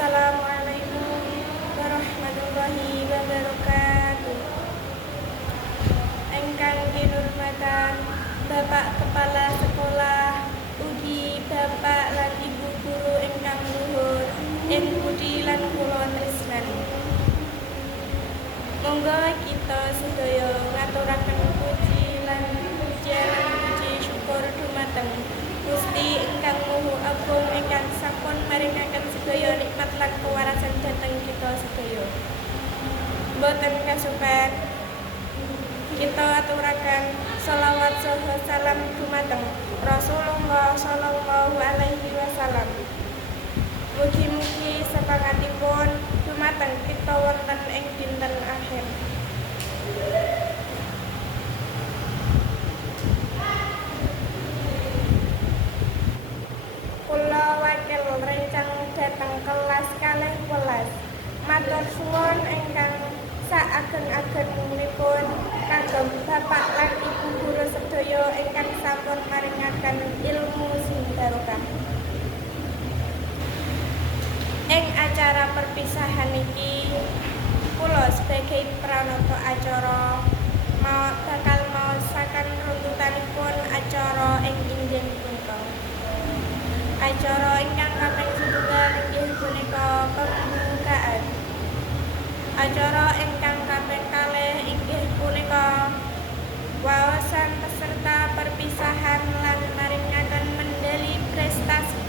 Assalamualaikum warahmatullahi wabarakatuh. Engkang kinurmatan Bapak Kepala Sekolah, ugi Bapak lan Ibu guru ingkang luhur, ing budi lan kula tresnani. Monggo kita sedaya ngaturaken puji lan puji syukur dumateng Gusti ingkang Maha Agung ingkang sampun maringaken sedaya nikmat lan kewarasan dhateng kita sedaya. Boten kasupen kita aturaken shalawat saha salam dumateng Rasulullah sallallahu alaihi wasallam. Mugi-mugi semangatipun dumateng kita wonten ing dinten akhir. Kula wakil rencang dhateng kelas 12. Matur suwun ingkang saageng-agengipun kagem Bapak lan Ibu guru sedaya ingkang sampun maringaken ilmu sing barokah. Ing acara perpisahan iki kula sebagai pranata acara bakal maosaken runtutanipun acara ing inggih punika. Acara ingkang kaping setunggal inggih punika pembukaan. Acara ingkang kaping kalih inggih punika wawasan peserta perpisahan lan maringaken mendali prestasi.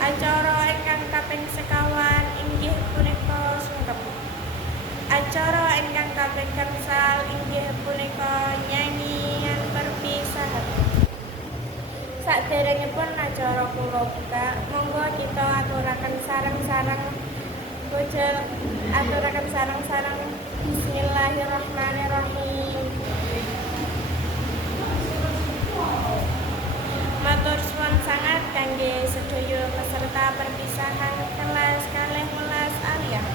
Acara ingkang kaping sekawan inggih punika sungkem. Acara ingkang kaping gangsal inggih punika nyanyian perpisahan. Saderengipun acara kula buka, monggo kita aturaken sareng-sareng Bismillahirrahmanirrahim. Matur suwun sangat kangge sedaya peserta perpisahan kelas 12 Aliyah.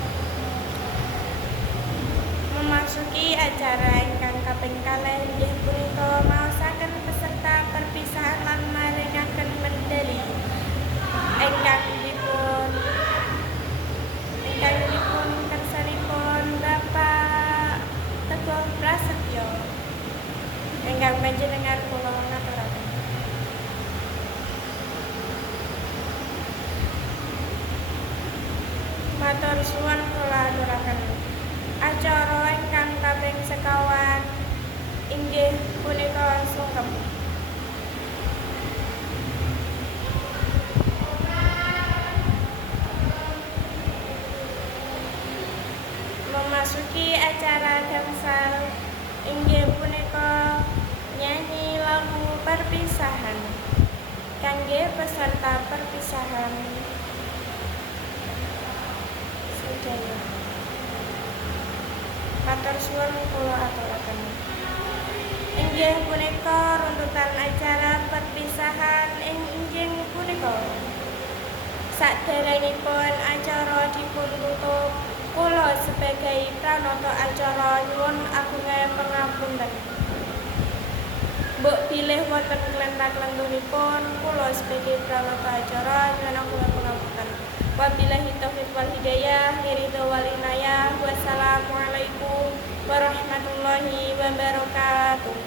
Memasuki acara ingkang kaping kalih inggih punika maosaken peserta perpisahan lan maringaken medali ingkang dipun kersanipun Bapak Teguh Prasetyo ingkang panjenengan kula ngaturaken. Matur suwun kula aturaken. Acara ingkang kaping sekawan inggih punika sungkem. Memasuki acara gangsal inggih punika nyanyi lagu perpisahan kangge peserta perpisahan sedaya. Matur suwun kula aturaken. Inggih punika runtutan acara perpisahan inggih punika. Saderengipun acara dipun tutup, kula sebagai pranata acara nyuwun agunge pangapunten. Mbok bilih wonten klentrak-klentunipun, kula sebagai pranata acara nyuwun agunge pangapunten. Wabillahi taufiq wal hidayah, ridho wal inayah. Wassalamualaikum warahmatullahi wabarakatuh.